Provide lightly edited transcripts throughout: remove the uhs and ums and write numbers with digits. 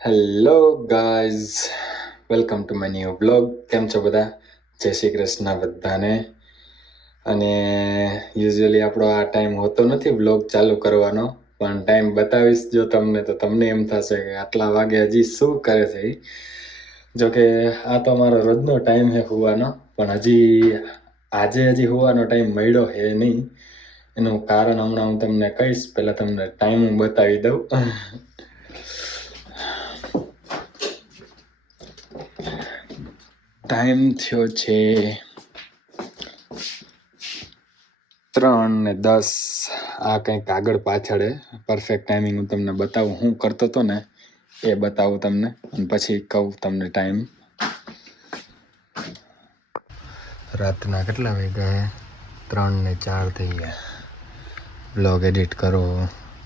Hello guys, welcome to my new blog. કેમ છો બધા? જય શ્રી કૃષ્ણ બધાને. અને યુઝ્યુઅલી આપણો આ ટાઈમ હોતો નથી બ્લોગ ચાલુ કરવાનો, પણ ટાઈમ બતાવીશ જો તમને તો તમને એમ થશે કે આટલા વાગે હજી શું કરે છે એ. જોકે આ તો અમારો રોજનો ટાઈમ છે હોવાનો, પણ આજે હોવાનો ટાઈમ મળ્યો છે નહીં. એનું કારણ હમણાં હું તમને કહીશ. પહેલાં તમને ટાઈમ હું બતાવી દઉં. ટાઈમ થયો છે 3:10. આ કંઈક આગળ પાછળ પરફેક્ટ ટાઈમિંગ હું તમને બતાવું. હું કરતો હતો ને એ બતાવું તમને, અને પછી કહું તમને ટાઈમ. રાતના કેટલા વાગ્યા? 3:04 થઈ ગયા. બ્લોગ એડિટ કરો,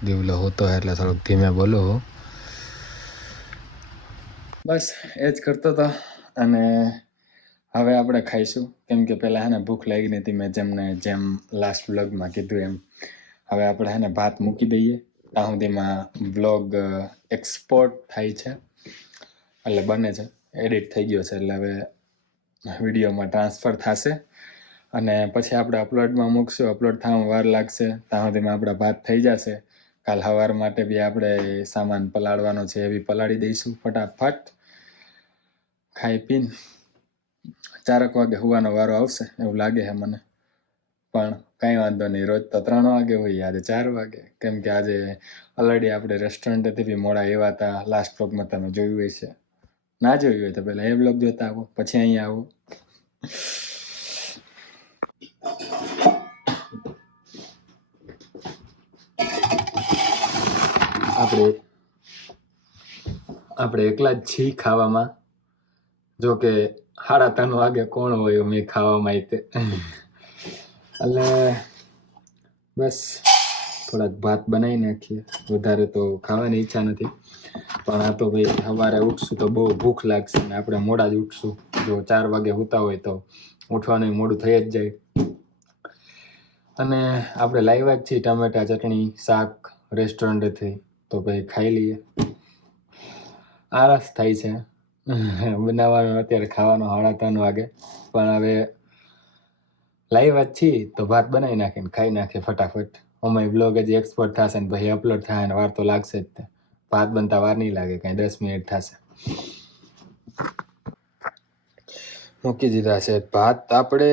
દિવલો હોતો એટલે થોડોક ધીમે બોલો. બસ એ જ કરતો હતો. અને હવે આપણે ખાઈશું, કેમ કે પહેલાં ભૂખ લાગી નથી. મેં જેમ લાસ્ટ બ્લોગમાં કીધું એમ હવે આપણે ભાત મૂકી દઈએ. ત્યાં સુધીમાં બ્લોગ એક્સપોર્ટ થાય છે, એટલે બને છે, એડિટ થઈ ગયો છે, એટલે હવે વિડીયોમાં ટ્રાન્સફર થશે. અને પછી આપણે અપલોડમાં મૂકશું. અપલોડ થવામાં વાર લાગશે. ત્યાં સુધીમાં આપણા ભાત થઈ જશે. કાલ સવાર માટે બી આપણે સામાન પલાળવાનો છે, એ બી પલાળી દઈશું ફટાફટ. ખાઈ પીને 4 વાગે સુવાનો વારો આવશે એવું લાગે છે મને. પણ કાંઈ વાંધો નહીં, રોજ તો 3 વાગે હોય, આજે 4 વાગે. કેમ કે આજે ઓલરેડી આપણે રેસ્ટોરન્ટેથી બી મોડા આવ્યા હતા. લાસ્ટ બ્લોગમાં તમે જોયું હોય છે. ના જોયું હોય તો પહેલાં એ બ્લોગ જોતા આવો, પછી અહીંયા આવો. આપણે એકલા જ છીએ ખાવામાં. જો કે 3:30 વાગે કોણ હોય મેં ખાવામાં તે. એટલે બસ થોડાક ભાત બનાવી નાખીએ. વધારે તો ખાવાની ઈચ્છા નથી, પણ આ તો ભાઈ સવારે ઉઠશું તો બહુ ભૂખ લાગશે ને આપણે મોડા જ ઉઠશું. જો 4 વાગે સૂતા હોય તો ઉઠવાનું મોડું થઈ જ જાય. અને આપણે લાવ્યા જ છીએ ટામેટા ચટણી શાક રેસ્ટોરન્ટેથી, તો ભાઈ ખાઈ લઈએ. આળસ થાય છે બનાવવાનો, અત્યારે ખાવાનો 3:30 વાગે. પણ હવે લાવ્યા જ છીએ તો ભાત બનાવી નાખીને ખાઈ નાખીએ ફટાફટ. અમારી બ્લોગ હજી એક્સપોર્ટ થશે ને પછી અપલોડ થાય ને વાર તો લાગશે જ. ભાત બનતા વાર નહીં લાગે, કાંઈ 10 મિનિટ થશે. મૂકી દીધા છે ભાત આપણે.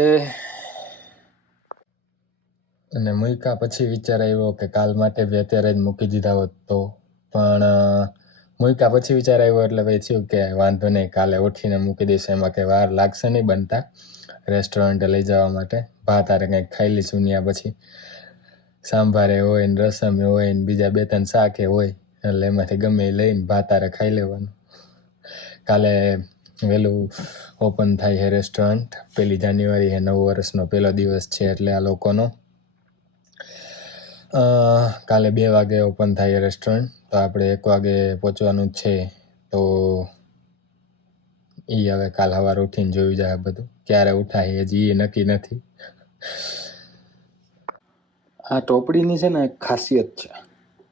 અને મૂક્યા પછી વિચાર આવ્યો કે કાલ માટે બી અત્યારે જ મૂકી દીધા હોત તો. પણ મૂક્યા પછી વિચાર આવ્યો એટલે ભાઈ થયું કે વાંધો નહીં, કાલે ઉઠીને મૂકી દઈશું. એમાં કંઈ વાર લાગશે નહીં બનતા. રેસ્ટોરન્ટે લઈ જવા માટે ભાત આરે કંઈક ખાઈ લઈશું ત્યાં. પછી સાંભારે હોય ને રસમ હોય ને બીજા 2-3 શાકે હોય, એટલે એમાંથી ગમે એ લઈને ભાત આરે ખાઈ લેવાનું. કાલે વહેલું ઓપન થાય છે રેસ્ટોરન્ટ. 1 જાન્યુઆરી છે, નવું વર્ષનો પહેલો દિવસ છે, એટલે આ લોકોનો કાલે 2 વાગે ઓપન થાય રેસ્ટોરન્ટ. તો આપણે 1 વાગે પહોંચવાનું જ છે. તો એ હવે કાલ સવારે ઉઠીને જોયું જાય બધું. ક્યારે ઉઠાય હજી એ નક્કી નથી. આ ટોપડીની છે ને એક ખાસિયત છે,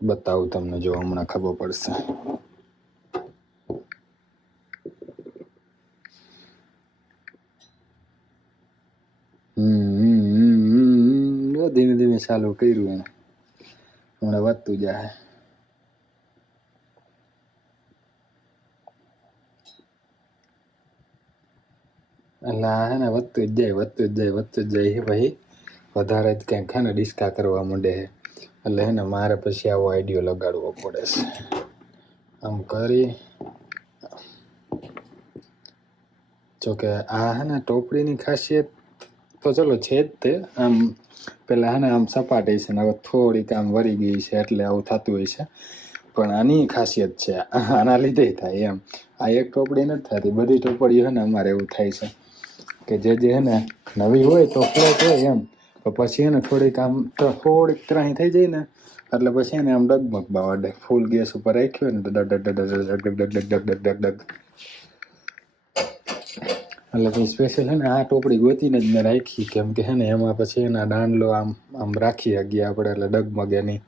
બતાવું તમને, જો હમણાં ખબર પડશે. ધીમે ધીમે ચાલુ કર્યું એને, હમણાં વધતું જાય. એટલે આ હે ને વધતું જ જાય. પછી વધારે જ કંઈક હે ને ડિસ્કા કરવા માંડે છે. એટલે હે ને મારે પછી આવો આઈડિયો લગાડવો પડે છે. આમ કરી જોકે આ હે ને ટોપડીની ખાસિયત તો ચલો છે જ તે. આમ પેલા હે ને આમ સપાટી છે ને હવે થોડીક આમ વળી ગઈ છે, એટલે આવું થતું હોય છે. પણ આની ખાસિયત છે, આના લીધે થાય એમ. આ એક ટોપડી નથી થતી, બધી ટોપડીઓ છે ને અમારે એવું થાય છે કે જે હે ને નવી હોય તો ફ્લેટ હોય એમ, તો પછી હે ને થોડીક ત્રાહી થઈ જાય ને, એટલે પછી એને આમ ડગમગવા માંડે. ફૂલ ગેસ ઉપર રાખ્યો હોય ને તો ડગ. એટલે પછી સ્પેશિયલ હે ને આ ટોપડી ગોતીને જ મેં રાખી, કેમ કે હે ને એમાં પછી એના દાંડલો આમ રાખી શકીએ આપણે, એટલે ડગમગે નહીં.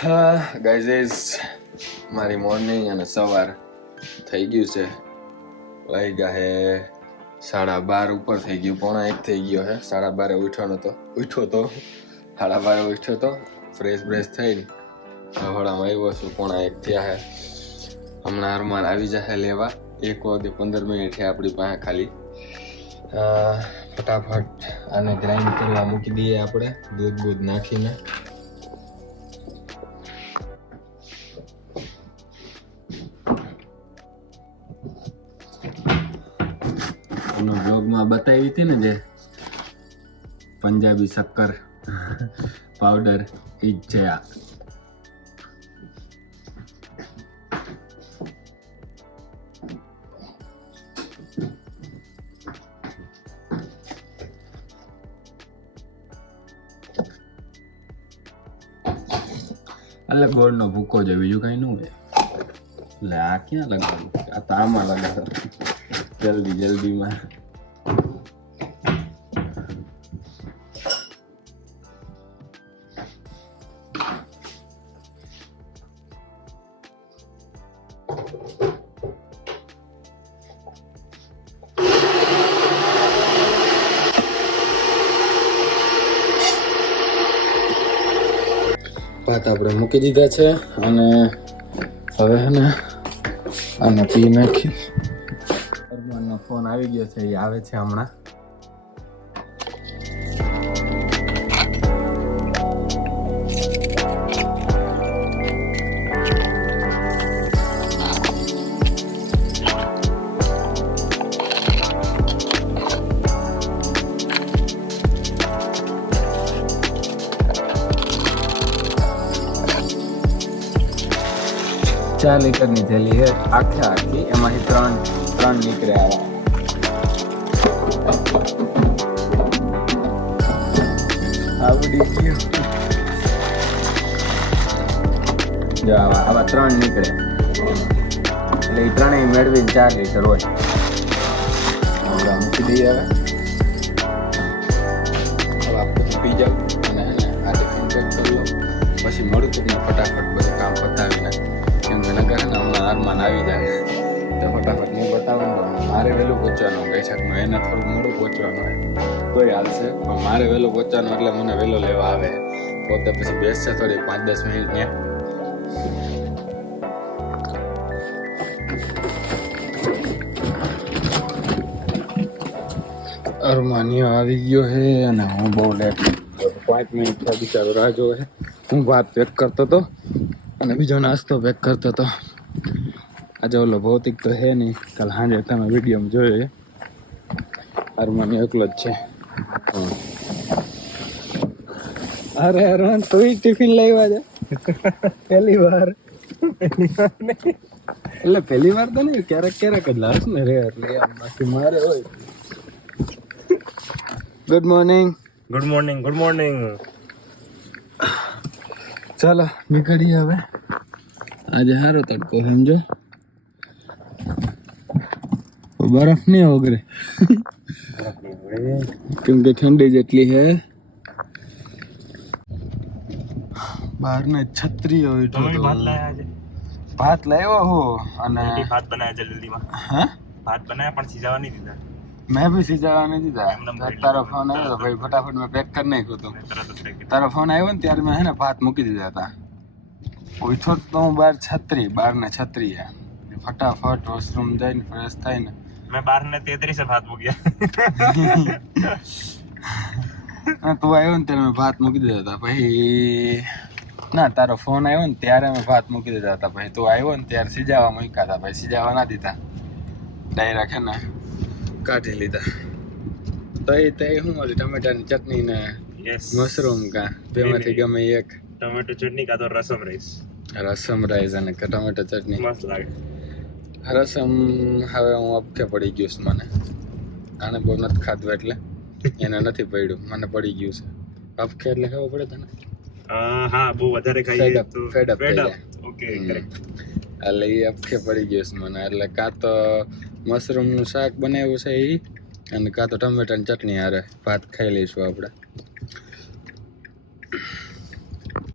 હા ગાઈઝ મારી મોર્નિંગ અને સવાર થઈ ગયું છે. વાગ્યા હે 12:30 ઉપર થઈ ગયું, 1:45 થઈ ગયો હે. 12:30 ઉઠ્યો તો 12:30 ઉઠ્યો તો ફ્રેશ થઈને હવાડામાં આવ્યો છું. 1:45 થયા હે. હમણાં અરમાન આવી જશે લેવા. 1:15 છે આપણી પાસે ખાલી. ફટાફટ આને ગ્રાઇન્ડ કરવા મૂકી દઈએ આપણે દૂધ નાખીને. બ્લોગમાં બતાવી હતી ને જે પંજાબી શક્કર પાવડર ઈ જ છે આ. એટલે ગોળનો ભૂકો છે, બીજું કઈ ન હોય. એટલે આ ક્યાં લગાડવું? આ તો આમાં લગાડો જલ્દીમાં. ભાત આપણે મૂકી દીધા છે અને હવે હે ને આને પી નાખી. અરમાનનો ફોન આવી ગયો છે, એ આવે છે હમણાં. ચાર લીટરની થેલી છે આખી, એમાંથી ત્રણ નીકળે આવા. આવડી ગયું જો આવા 3 નીકળે એટલે એ ત્રણેય મેળવીને 4 લીટર હોય. મૂકી દઈએ હવે આખું પી જાવ અને આ ટિફિન પેક કરી લો. પછી મળું તું ફટાફટ બધું કામ પતાવીને. કેમ કે નગર હમણાં અરમાન આવી જાય તો ફટાફટ હું બતાવું. મારે વહેલું પહોંચવાનું ગઈ શકનું, એને થોડું મોડું પહોંચવાનું હોય તોય હાલશે, પણ મારે વહેલું પહોંચવાનું એટલે મને વહેલો લેવા આવે. પોતે પછી બેસશે થોડી 5-10 મિનિટ ત્યાં. અરમાનીઓ આવી ગયો હે અને હું બહુ લેટ 5 મિનિટ બિચારો રાહ જોવે. હું ભાત પેક કરતો હતો અને બીજો નાસ્તો પેક કરતો હતો. આજે ઓલો ભૌતિક તો હે નહીં, કાલ સાંજે તમે વિડીયોમાં જોયો. અરમાન એકલો જ છે. અરે અરમાન તું ટિફિન લાવ્યા છે પહેલી વાર? એટલે પહેલી વાર તો નહીં, ક્યારેક જ લાવશ ને રે. એટલે બાકી મારે હોય. Good morning. ચાલો નીકળીએ હવે. આજે સારો તડકો સમજો, બરફ નહીં ઓગળે કેમ કે ઠંડી જેટલી હે. બહાર ને છત્રી હોય તો ભાત લાવ્યો હો અને ભાત બનાવ્યા જલ્દીમાં. હા ભાત બનાવ્યા પણ સિજાવા નહીં દીધા. મેં બી સિજાવા નહીં દીધા. તારો ફોન આવ્યો તો ભાઈ ફટાફટ મેં પેક કરી નાખ્યું હતું. તારો ફોન આવ્યો ને ત્યારે મેં હે ને ભાત મૂકી દીધા હતા. ઉઠો તો હું બહાર ને છત્રી હે. ફટાફટ વોશરૂમ જઈને ફ્રેશ થાય ને મેં 12:33 ભાત મૂક્યા. તું આવ્યો ને ત્યારે મેં ભાત મૂકી દીધા હતા. પછી ના તારો ફોન આવ્યો ને ત્યારે મેં ભાત મૂકી દીધા હતા. પછી તું આવ્યો ને ત્યારે સિજાવા મૂક્યા હતા. પછી સિજાવા ના દીધા, ડાયરેક્ટ હે ને કાઢી લીધા. તો એ શું ઓલી ટમેટાની ચટણી ને મશરૂમ કા બેમાંથી ગમે એક. ટમેટો ચટણી કા તો રસમ રાઈસ અને ટમેટો ચટણી મસ્ત લાગે. રસમ હવે હું અપકે પડી ગયું છે મને. આને બહુ નથી ખાધું એટલે એને નથી પડ્યું, મને પડી ગયું છે. અપકે એટલે ખબર પડે તને? હા બહુ વધારે ખાઈએ તો ફેડ અપ ઓકે કરેક્ટ. એટલે એ અપકે પડી ગયું છે મને. એટલે કાં તો મશરૂમનું શાક બનાવ્યું છે એ, અને કાં તો ટમેટાની ચટણી હારે ભાત ખાઈ લઈશું આપણે.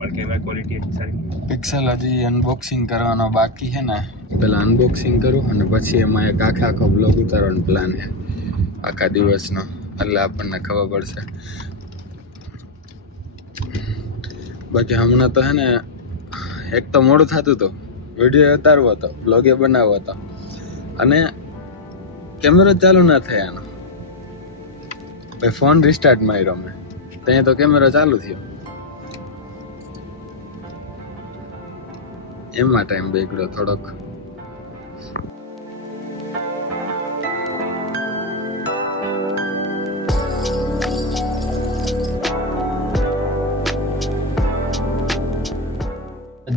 પણ કેમેરા ક્વોલિટી એટલી સારી. પિક્સેલ હજી અનબોક્સિંગ કરવાનો બાકી છે ને, પેલા અનબોક્સિંગ કરું અને પછી એમાં એક આખો બ્લોગ ઉતારવાનો પ્લાન છે આખા દિવસનો, એટલે આપણને ખબર પડશે. બાકી હમણાં તો હે ને એક તો મોડું થતું હતું, વિડીયો ઉતારવો હતો, બ્લોગે બનાવવો હતો અને કેમેરો ચાલુ ના થાય એનો. ભાઈ ફોન રિસ્ટાર્ટ માર્યો મેં, ત્યાં તો કેમેરો ચાલુ થયો, એમાં ટાઈમ બગડ્યો થોડોક.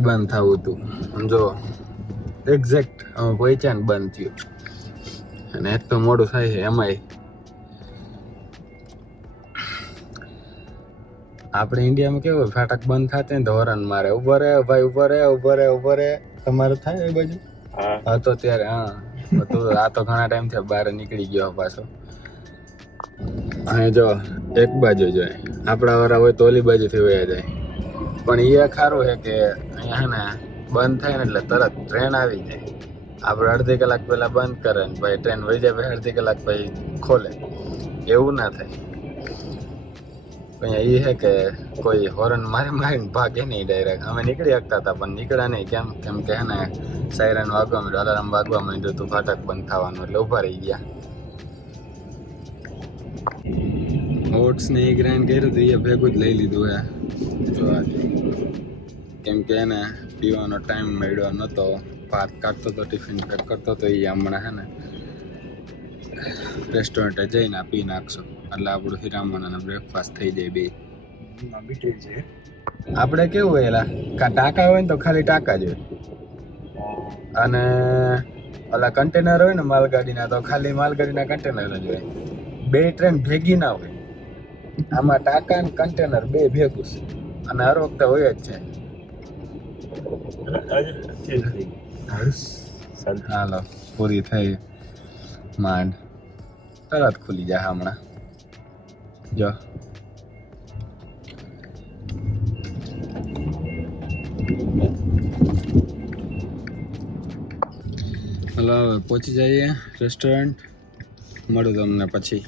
બંધ થવું હતું સમજો, એક્ઝેક્ટ અમે પહોંચ્યા ને બંધ થયું. અને એક તો મોડું થાય છે એમાંય. આપણે ઇન્ડિયામાં કેવું હોય, ફાટક બંધ થતા ને તો હોરન મારે, ઉભો રે ભાઈ, ઉભો રે, ઉભો રે, ઉભો રે. તમારે થાય એ બાજુ? હા તો ત્યારે હા તો આ તો ઘણા ટાઈમ થી બહાર નીકળી ગયો પાછો. હા જો એક બાજુ જોઈએ, આપણા વાળા હોય તો ઓલી બાજુથી વયા જાય. પણ એ ખારું છે કે અહીંયા હે ને બંધ થાય ને એટલે તરત ટ્રેન આવી જાય. આપણે અડધી કલાક પહેલા બંધ કરે ને ભાઈ ટ્રેન વહી જાય, ભાઈ અડધી કલાક પછી ખોલે. એવું ના થાય. અહીંયા એ છે કે કોઈ હોરન મારીને ભાગે નહીં ડાયરેક્ટ. અમે નીકળી શકતા હતા પણ નીકળ્યા નહીં. કેમ કે હે ને સાયરન વાગવા માંડ્યું, અલાર્મ વાગવા માંડ્યું હતું, ફાટક બંધ થવાનું, એટલે ઊભા રહી ગયા. ઓટ્સ ને એ ગ્રાઇન્ડ કર્યું હતું, એ ભેગું જ લઈ લીધું હે જોવા. કેમ કે એને પીવાનો ટાઈમ મળ્યો નહોતો, ભાત કાઢતો હતો, ટિફિન પેક કરતો હતો. એ હમણાં હે ને રેસ્ટોરન્ટે જઈને પી નાખશું, એટલે આપણું હીરામણ અને બ્રેકફાસ્ટ થઈ જાય બે. આપણે કેવું હોય એલા ટાંકા હોય ને તો ખાલી ટાંકા જ હોય, અને ઓલા કન્ટેનર હોય ને માલગાડીના તો ખાલી માલગાડીના કન્ટેનર જ હોય. બે ટ્રેન ભેગી ના હોય. આમાં ટાંકા અને કન્ટેનર બે ભેગું છે, અને હર વખતે હોય જ છે. હાલો પૂરી થઈ માંડ, તરત ખુલી જાય હમણાં જો. હલો હવે પહોંચી જઈએ રેસ્ટોરન્ટ, મળું તમને પછી.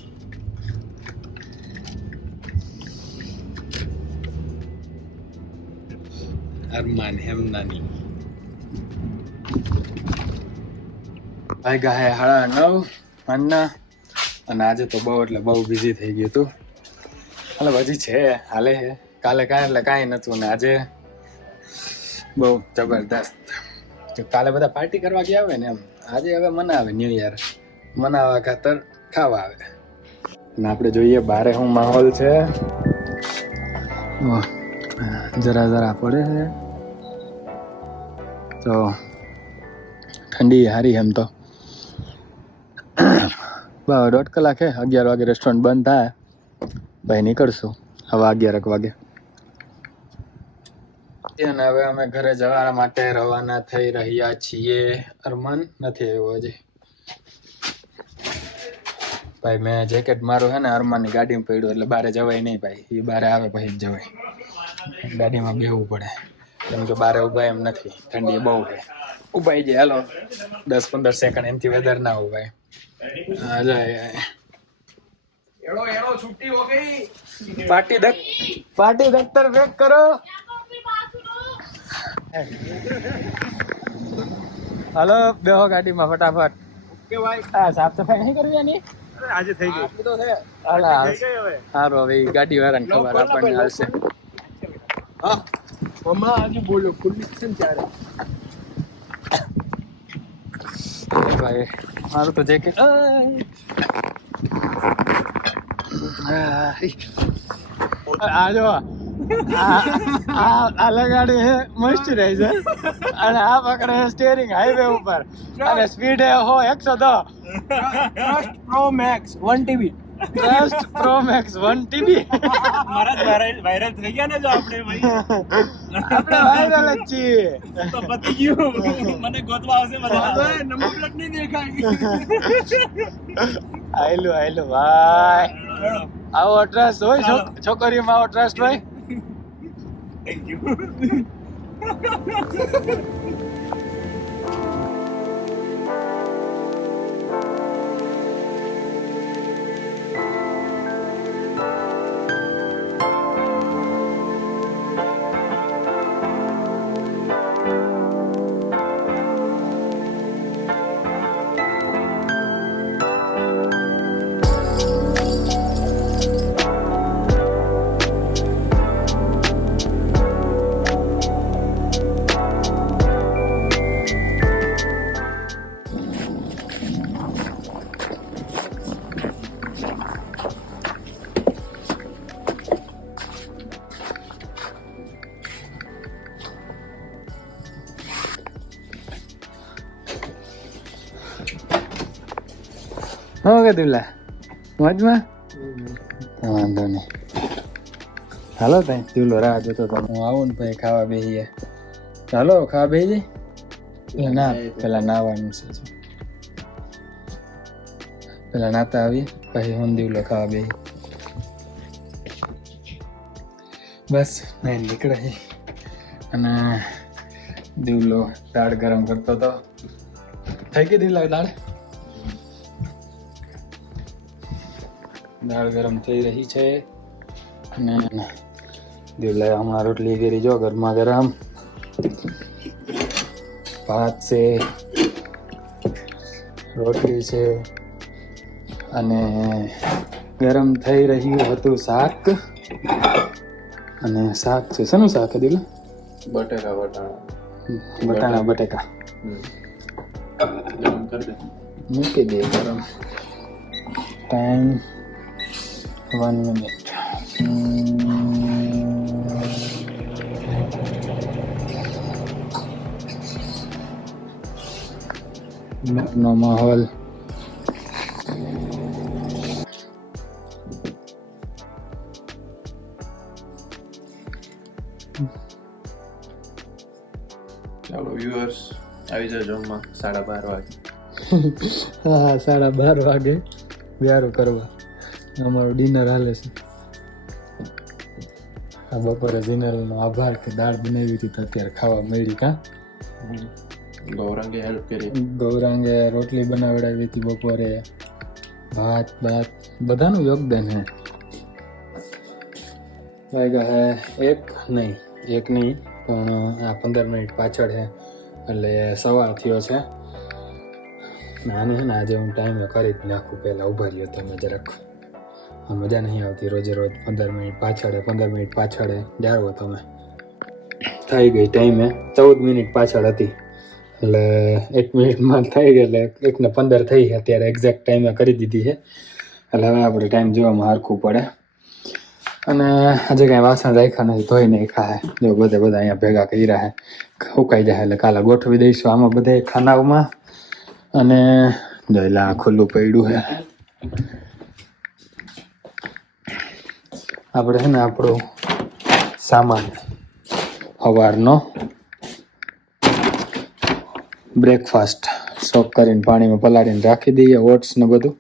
અરમાન હેમનાની વાગ્યા હે 9:30 સાંજના, અને આજે તો બહુ એટલે બહુ બિઝી થઈ ગયું હતું. એટલે હજી છે હાલે છે, કાલે કાંઈ એટલે કાંઈ નહોતું, ને આજે બહુ જબરદસ્ત. કાલે બધા પાર્ટી કરવા ગયા આવે ને એમ, આજે હવે મનાવે ન્યૂ યર, મનાવવા ખાતર ખાવા આવે. અને આપણે જોઈએ બારે શું માહોલ છે. જરા જરા પડે છે તો ઠંડી હારી. એમ તો 1.5 કલાક છે, 11 વાગે રેસ્ટોરન્ટ બંધ થાય, ભાઈ નીકળશું હવે 11 વાગે. અને હવે અમે ઘરે જવા માટે રવાના થઈ રહ્યા છીએ. અરમાન નથી આવ્યો હજી. ભાઈ મેં જેકેટ મારું હે ને અરમાનની ગાડીમાં પડ્યું, એટલે બહાર જવાય નહીં ભાઈ. એ બહાર આવે પછી જ જવાય, ગાડીમાં બેહવું પડે. કેમ કે બહાર ઉભા એમ નથી, ઠંડી બહુ છે. ઉભાઈ જાય હાલો 10-15 સેકન્ડ, એમથી વધારે ના ઉભાય. હા જાય છુટ્ટી હો ગઈ. પાર્ટી દફતર પેક કરો. હાલો બેહો ગાડીમાં ફટાફટ. ઓકે ભાઈ. હા સાફ સફાઈ નહીં કરવી આની? આજે થઈ ગઈ. તો છે. સારું હવે ગાડી વાળાને ખબર આપણને હાલશે. હા મમ્મા આજે બોલો ખુલ્લી છે ને ત્યારે. ભાઈ મારું તો જેકેટ આ જો આ લગાડી હે મોઇસ્ચરાઇઝર, અને આ પકડે સ્ટીયરિંગ હાઈવે ઉપર, અને સ્પીડ હે 110. Trust pro max 1 TB. Trust pro max 1 TB. મારા વાયરલ થઈ ગયા ને જો આપણે ભાઈ. આપણે વાયરલ જ છીએ. તો પતી ગયું. મને ગોતવા આવશે બધા. નંબર પ્લેટ નહીં દેખાય. આયલું ભાઈ. આવો ટ્રસ્ટ હોય છોકરીમાં, આવો ટ્રસ્ટ હોય. Thank you. હું કે તુલા મોજમાં વાંધો નહીં. હાલો ત્યાં તુલો રાહ જોતો તો હું આવું ને પછી ખાવા બેસીએ. ચાલો ખાવા બેસી જાય. એટલે ના પેલા નાવાનું છે. પેલા નાતા આવીએ પછી હું દીવલો ખાવા બેસી. બસ નહીં નીકળે છે. અને દીવલો દાળ ગરમ કરતો હતો. થઈ ગઈ દીવલા દાળ? દાળ ગરમ થઈ રહી છે. અને દીવલા હમણાં રોટલી કરી જો ગરમા ગરમ. ભાત છે, રોટલી છે અને ગરમ થઈ રહ્યું હતું શાક. અને શાક છે શેનું શાક હતું? બટાણા બટેકા મૂકી દે ગરમ. Time 1 minute. નો માહોલ. ચાલો વ્યુઅર્સ આવી જાઓ જમવા 12:30 વાગે. હા 12:30 વાગે વ્યારો કરવા અમારું ડિનર હાલે છે. આ બપોરે ડિનરનો આભાર કે દાળ બનાવી હતી તો અત્યારે ખાવા મળી. કા ગૌરાંગે હેલ્પ કરી. ગૌરાંગે રોટલી બનાવડાવી હતી બપોરે. ભાત બધાનું યોગદાન હે. વાગ્યા હે એક નહીં પણ આ 15 મિનિટ પાછળ હે એટલે 1:15 થયો છે. નાની છે ને આજે હું ટાઈમે કરી જ નાખું. પહેલાં ઉભા રહ્યો તમે જરાક. મજા નહીં આવતી રોજે રોજ 15 મિનિટ પાછળ જાળવો તમે. થઈ ગઈ ટાઈમે 14 મિનિટ પાછળ હતી એટલે 1 મિનિટમાં થઈ ગઈ એટલે 1:15 થઈ. અત્યારે એક્ઝેક્ટ ટાઈમે કરી દીધી છે એટલે હવે આપણે ટાઈમ જોવામાં હરખું પડે. અને આજે કાંઈ વાસણ રાખ્યા નથી, ધોઈ નહીં ખાય. જો બધા અહીંયા ભેગા કર્યા છે, સુકાઈ જાય એટલે કાલે ગોઠવી દઈશું આમાં બધે ખાનાઓમાં. અને જોઈલા ખુલ્લું પડ્યું છે. આપણે છે ને આપણું સામાન સવારનો બ્રેકફાસ્ટ સોક કરીને પાણીમાં પલાળીને રાખી દઈએ, ઓટ્સ ને બધું.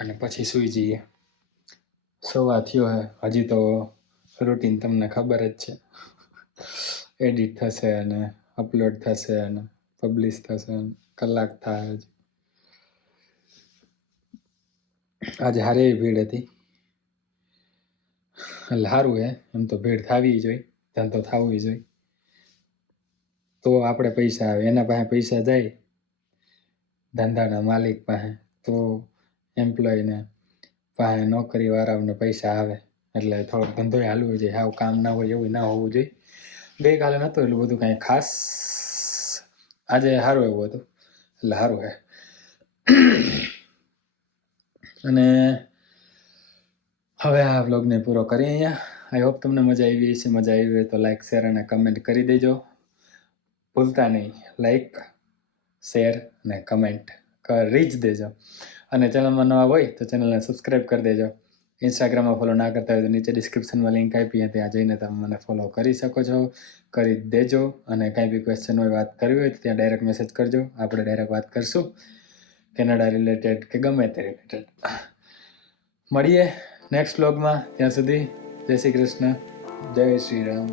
અને પછી સૂઈ જઈએ. 1:15 થયો હે. હજી તો રૂટીન તમને ખબર જ છે. એડિટ થશે અને અપલોડ થશે અને પબ્લિશ થશે. કલાક થાય. આજે હારે ભીડ હતી એટલે સારું હે. એમ તો ભીડ થવી જોઈએ, ધંધો થવી જોઈએ તો આપણે પૈસા આવે. એના પાસે પૈસા જાય ધંધાના માલિક પાસે તો એમ્પ્લોયને પાસે નોકરીવાળાઓને પૈસા આવે. એટલે થોડોક ધંધો હાલવો જોઈએ. હાવ કામ ના હોય એવું ના હોવું જોઈએ. ગઈકાલે નહોતું એટલું બધું કાંઈ ખાસ, આજે સારું એવું હતું એટલે સારું હે. અને હવે આ વ્લોગને પૂરો કરીએ અહીંયા. આઈ હોપ તમને મજા આવી હશે. મજા આવી હોય તો લાઈક, શેર અને કમેન્ટ કરી દેજો. ભૂલતા નહીં, લાઈક, શેર અને કમેન્ટ કરી જ દેજો. અને ચેનલમાં નવા હોય તો ચેનલને સબસ્ક્રાઈબ કરી દેજો. ઇન્સ્ટાગ્રામમાં ફોલો ના કરતા હોય તો નીચે ડિસ્ક્રિપ્શનમાં લિંક આપી, ત્યાં જઈને તમે મને ફોલો કરી શકો છો. કરી દેજો. અને કાંઈ બી ક્વેશ્ચન હોય, વાત કરવી હોય તો ત્યાં ડાયરેક્ટ મેસેજ કરજો. આપણે ડાયરેક્ટ વાત કરશું કેનેડા રિલેટેડ કે ગમે તે રિલેટેડ. મળીએ નેક્સ્ટ વ્લોગમાં. ત્યાં સુધી જય શ્રી કૃષ્ણ. જય શ્રી રામ.